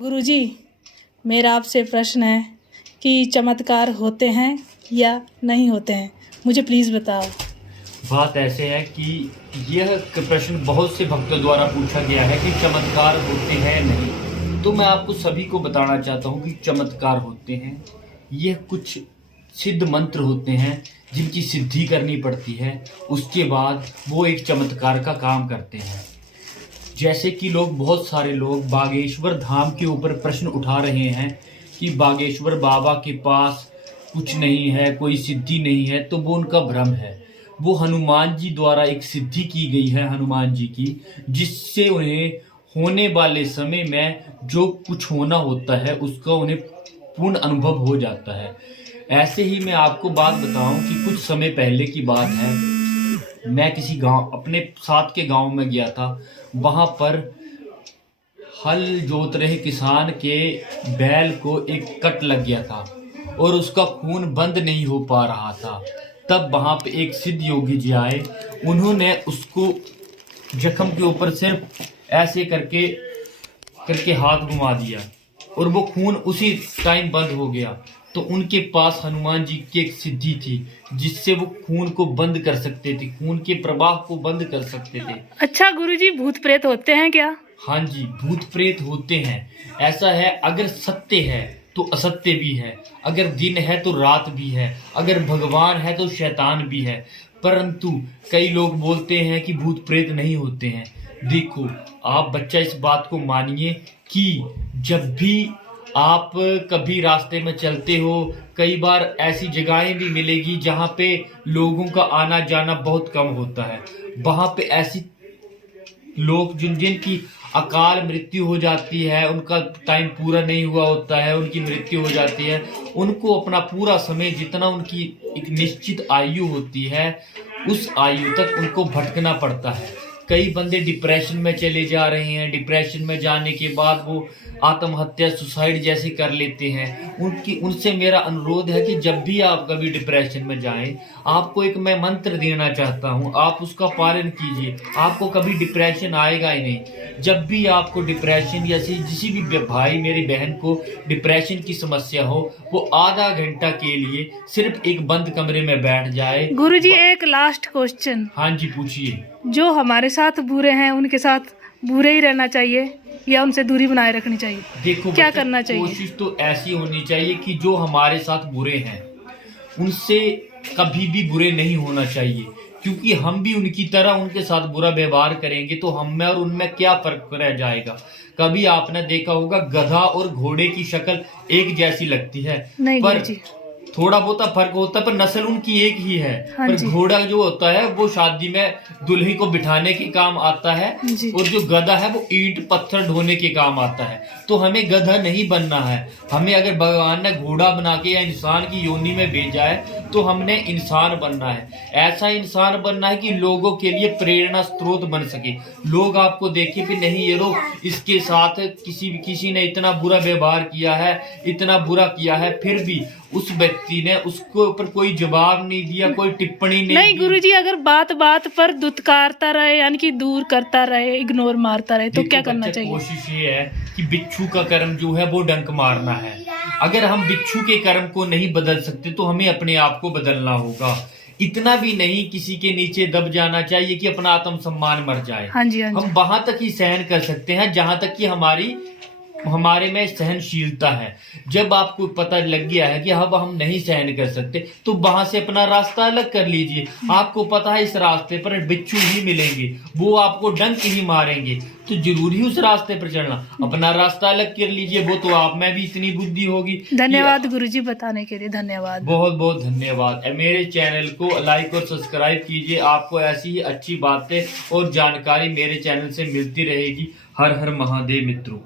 गुरुजी, मेरा आपसे प्रश्न है कि चमत्कार होते हैं या नहीं होते हैं, मुझे प्लीज़ बताओ। बात ऐसे है कि यह प्रश्न बहुत से भक्तों द्वारा पूछा गया है कि चमत्कार होते हैं नहीं। तो मैं आपको सभी को बताना चाहता हूँ कि चमत्कार होते हैं। यह कुछ सिद्ध मंत्र होते हैं जिनकी सिद्धि करनी पड़ती है, उसके बाद वो एक चमत्कार का काम करते हैं। जैसे कि बहुत सारे लोग बागेश्वर धाम के ऊपर प्रश्न उठा रहे हैं कि बागेश्वर बाबा के पास कुछ नहीं है, कोई सिद्धि नहीं है, तो वो उनका भ्रम है। वो हनुमान जी द्वारा एक सिद्धि की गई है, हनुमान जी की, जिससे उन्हें होने वाले समय में जो कुछ होना होता है उसका उन्हें पूर्ण अनुभव हो जाता है। ऐसे ही मैं आपको बात बताऊं कि कुछ समय पहले की बात है, मैं किसी गांव, अपने साथ के गांव में गया था। वहां पर हल जोत रहे किसान के बैल को एक कट लग गया था और उसका खून बंद नहीं हो पा रहा था। तब वहां पे एक सिद्ध योगी जी आए, उन्होंने उसको जख्म के ऊपर सिर्फ ऐसे करके करके हाथ घुमा दिया और वो खून उसी टाइम बंद हो गया। तो उनके पास हनुमान जी की एक सिद्धि थी जिससे वो खून को बंद कर सकते थे, खून के प्रवाह को बंद कर सकते थे। अच्छा गुरुजी, भूत प्रेत होते हैं क्या? हाँ जी, भूत प्रेत होते हैं। ऐसा है, अगर सत्य है तो असत्य भी है, अगर दिन है तो रात भी है, अगर भगवान है तो शैतान भी है। परंतु कई लोग बोलते हैं कि भूत प्रेत नहीं होते हैं। देखो, आप बच्चा इस बात को मानिए कि जब भी आप कभी रास्ते में चलते हो, कई बार ऐसी जगहें भी मिलेगी जहाँ पे लोगों का आना जाना बहुत कम होता है। वहाँ पे ऐसी लोग जिनकी अकाल मृत्यु हो जाती है, उनका टाइम पूरा नहीं हुआ होता है, उनकी मृत्यु हो जाती है, उनको अपना पूरा समय, जितना उनकी एक निश्चित आयु होती है, उस आयु तक उनको भटकना पड़ता है। कई बंदे डिप्रेशन में चले जा रहे हैं, डिप्रेशन में जाने के बाद वो आत्महत्या, सुसाइड जैसे कर लेते हैं। उनसे मेरा अनुरोध है कि जब भी आप कभी डिप्रेशन में जाएं, आपको एक मैं मंत्र देना चाहता हूं, आप उसका पालन कीजिए, आपको कभी डिप्रेशन आएगा ही नहीं। जब भी आपको डिप्रेशन या किसी भी भाई मेरी बहन को डिप्रेशन की समस्या हो, वो आधा घंटा के लिए सिर्फ एक बंद कमरे में बैठ जाए। गुरुजी, एक लास्ट क्वेश्चन। हाँ जी, पूछिए। जो हमारे साथ बुरे हैं उनके साथ बुरे ही रहना चाहिए या उनसे दूरी बनाए रखनी चाहिए? देखो, क्या करना चाहिए? कोशिश तो ऐसी होनी चाहिए कि जो हमारे साथ बुरे हैं उनसे कभी भी बुरे नहीं होना चाहिए, क्योंकि हम भी उनकी तरह उनके साथ बुरा व्यवहार करेंगे तो हम में और उनमें क्या फर्क रह जाएगा। कभी आपने देखा होगा गधा और घोड़े की शक्ल एक जैसी लगती है, नहीं पर जी, थोड़ा बहुत फर्क होता है, पर नस्ल उनकी एक ही है। हाँ पर जी। घोड़ा जो होता है वो शादी में दुल्ही को बिठाने के काम आता है जी। और जो गधा है वो ईंट पत्थर ढोने के काम आता है। तो हमें गधा नहीं बनना है। हमें अगर भगवान ने घोड़ा बना के या इंसान की योनि में भेजा है तो हमने इंसान बनना है। ऐसा इंसान बनना है कि लोगों के लिए प्रेरणा स्रोत बन सके। लोग आपको देखे कि नहीं, ये लोग इसके साथ किसी ने इतना बुरा व्यवहार किया है, इतना बुरा किया है, फिर भी उस व्यक्ति ने उसके ऊपर कोई जवाब नहीं दिया, कोई टिप्पणी नहीं दी। गुरुजी, अगर बात बात पर दुत्कारता रहे, यानी कि दूर करता रहे, इग्नोर मारता रहे, तो क्या करना चाहिए? कोशिश ये है कि बिच्छू का कर्म जो है वो डंक मारना है। अगर हम बिच्छू के कर्म को नहीं बदल सकते तो हमें अपने आप को बदलना होगा। इतना भी नहीं किसी के नीचे दब जाना चाहिए कि अपना आत्म सम्मान मर जाए। हाँ जी, हाँ जी। हम वहां तक ही सहन कर सकते हैं जहां तक कि हमारे में सहनशीलता है। जब आपको पता लग गया है कि अब हम नहीं सहन कर सकते तो वहां से अपना रास्ता अलग कर लीजिए। आपको पता है इस रास्ते पर बिच्छू ही मिलेंगे, वो आपको डंक ही मारेंगे, तो जरूरी उस रास्ते पर चलना। अपना रास्ता अलग कर लीजिए, वो तो आप में भी इतनी बुद्धि होगी। धन्यवाद गुरुजी, बताने के लिए धन्यवाद। बहुत बहुत धन्यवाद। मेरे चैनल को लाइक और सब्सक्राइब कीजिए। आपको ऐसी ही अच्छी बातें और जानकारी मेरे चैनल से मिलती रहेगी। हर हर महादेव मित्रों।